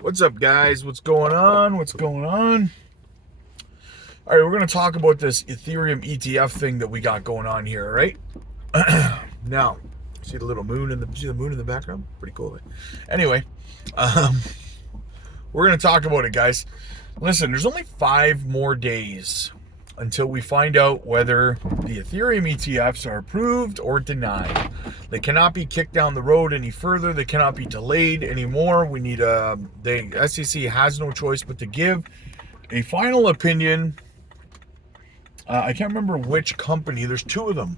What's up, guys? What's going on? What's going on? All right, we're going to talk about this Ethereum ETF thing that we got going on here, right? Now, see the little moon in the background? Pretty cool. Anyway, um, we're going to talk about it, guys. Listen, there's only 5 more days until we find out whether the Ethereum ETFs are approved or denied. They cannot be kicked down the road any further. They cannot be delayed anymore. We need the SEC has no choice but to give a final opinion. I can't remember which company. There's 2 of them.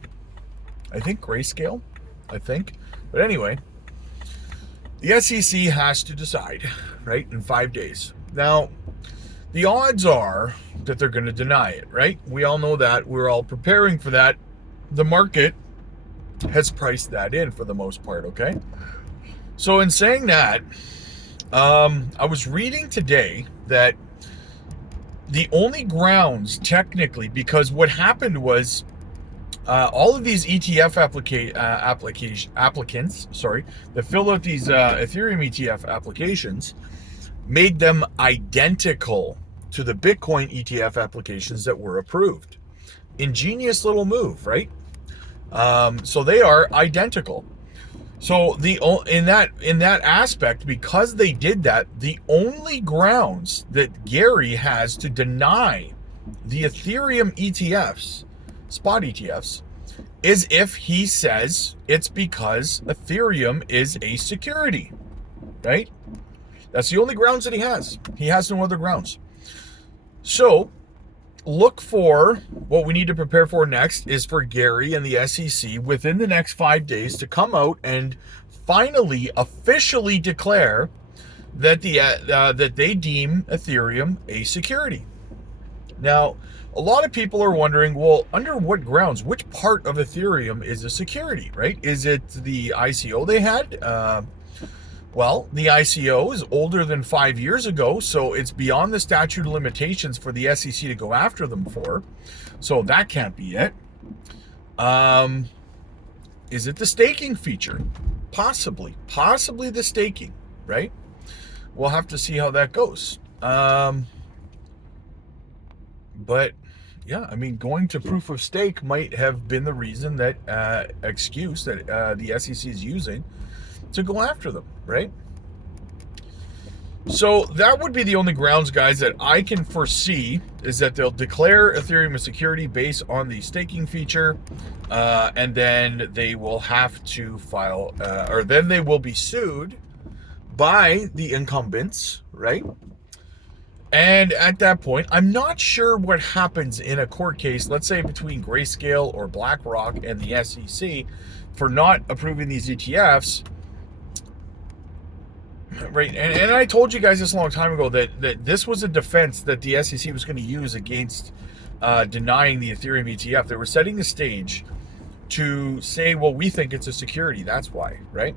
I think Grayscale, But anyway, the SEC has to decide, right, in 5 days. Now, the odds are that they're going to deny it, right? We all know that. We're all preparing for that. The market has priced that in for the most part, okay? So in saying that, I was reading today that the only grounds technically, because what happened was all of these ETF applicants, that filled out these Ethereum ETF applications, made them identical to the Bitcoin ETF applications that were approved. Ingenious little move, right? So they are identical. So in that aspect, because they did that, the only grounds that Gary has to deny the Ethereum ETFs, spot ETFs, is if he says it's because Ethereum is a security, right? That's the only grounds that he has. He has no other grounds. So look for what we need to prepare for next is for Gary and the SEC within the next 5 days to come out and finally officially declare that that they deem Ethereum a security. Now, a lot of people are wondering, well, under what grounds? Which part of Ethereum is a security, right? Is it the ICO they had? Well, the ICO is older than 5 years ago, so it's beyond the statute of limitations for the SEC to go after them for. So that can't be it. Is it the staking feature? Possibly the staking, right? We'll have to see how that goes. But yeah, I mean, going to proof of stake might have been the reason that excuse that the SEC is using to go after them, right? So that would be the only grounds, guys, that I can foresee is that they'll declare Ethereum a security based on the staking feature, and then they will have to file, or then they will be sued by the incumbents, right? And at that point, I'm not sure what happens in a court case, let's say between Grayscale or BlackRock and the SEC for not approving these ETFs. Right, and I told you guys this a long time ago that this was a defense that the SEC was going to use against denying the Ethereum ETF. They were setting the stage to say, well, we think it's a security, that's why, right?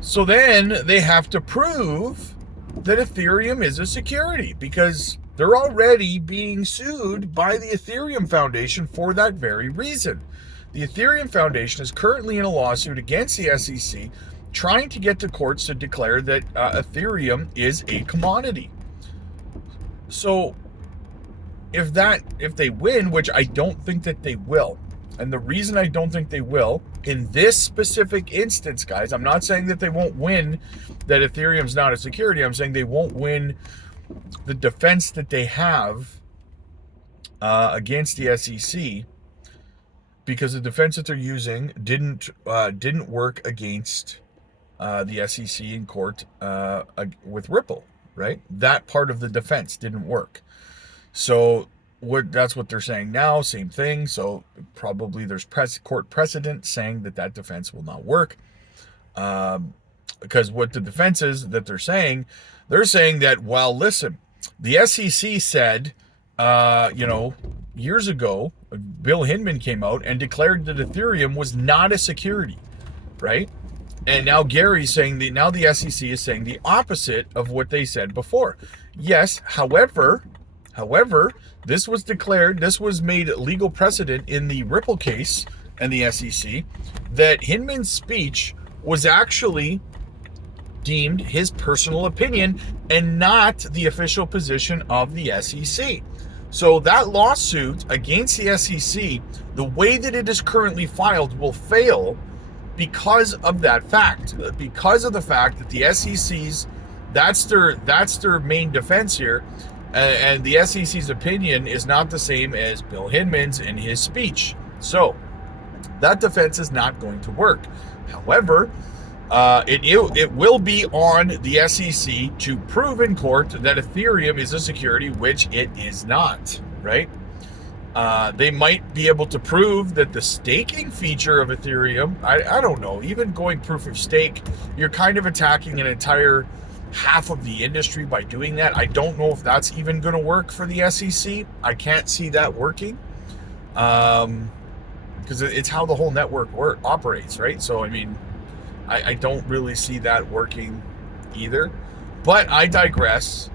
So then they have to prove that Ethereum is a security because they're already being sued by the Ethereum Foundation for that very reason. The Ethereum Foundation is currently in a lawsuit against the SEC trying to get the courts to declare that Ethereum is a commodity. So if they win, which I don't think that they will, and the reason I don't think they will in this specific instance, guys, I'm not saying that they won't win that Ethereum's not a security. I'm saying they won't win the defense that they have against the SEC because the defense that they're using didn't work against the SEC in court with Ripple, right? That part of the defense didn't work. So that's what they're saying now, same thing. So probably there's court precedent saying that defense will not work. Because what the defense is that they're saying that, well, listen, the SEC said, years ago, Bill Hinman came out and declared that Ethereum was not a security, right? And now Gary's saying now the SEC is saying the opposite of what they said before. Yes, however, this was made legal precedent in the Ripple case and the SEC that Hinman's speech was actually deemed his personal opinion and not the official position of the SEC. So that lawsuit against the SEC, the way that it is currently filed, will fail because of that fact. Because of the fact that the SEC's, that's their main defense here, and the SEC's opinion is not the same as Bill Hinman's in his speech. So that defense is not going to work. However, it will be on the SEC to prove in court that Ethereum is a security, which it is not, right? They might be able to prove that the staking feature of Ethereum, I don't know, even going proof of stake, you're kind of attacking an entire half of the industry by doing that. I don't know if that's even going to work for the SEC. I can't see that working. Because it's how the whole network operates, right? So, I mean, I don't really see that working either. But I digress.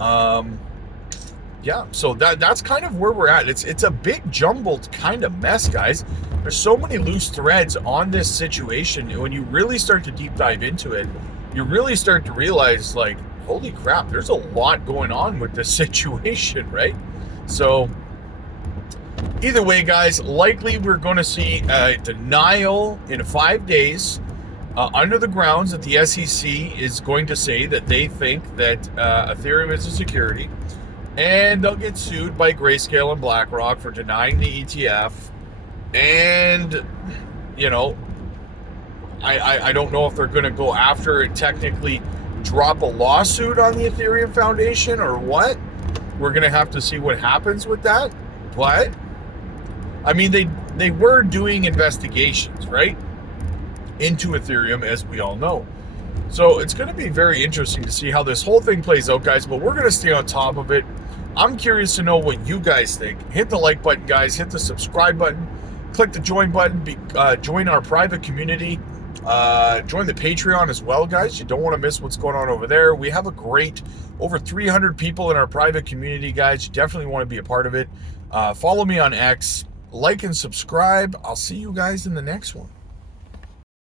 Yeah, so that's kind of where we're at. It's a big jumbled kind of mess, guys. There's so many loose threads on this situation. And when you really start to deep dive into it, you really start to realize, like, holy crap, there's a lot going on with this situation, right? So either way, guys, likely we're going to see a denial in 5 days under the grounds that the SEC is going to say that they think that Ethereum is a security, and they'll get sued by Grayscale and BlackRock for denying the ETF. And, you know, I don't know if they're going to go after and technically drop a lawsuit on the Ethereum Foundation or what. We're going to have to see what happens with that. But I mean, they were doing investigations, right, into Ethereum, as we all know. So it's going to be very interesting to see how this whole thing plays out, guys. But we're going to stay on top of it. I'm curious to know what you guys think. Hit the like button, guys. Hit the subscribe button. Click the join button. Join our private community. Join the Patreon as well, guys. You don't want to miss what's going on over there. We have a great over 300 people in our private community, guys. You definitely want to be a part of it. Follow me on X. Like and subscribe. I'll see you guys in the next one.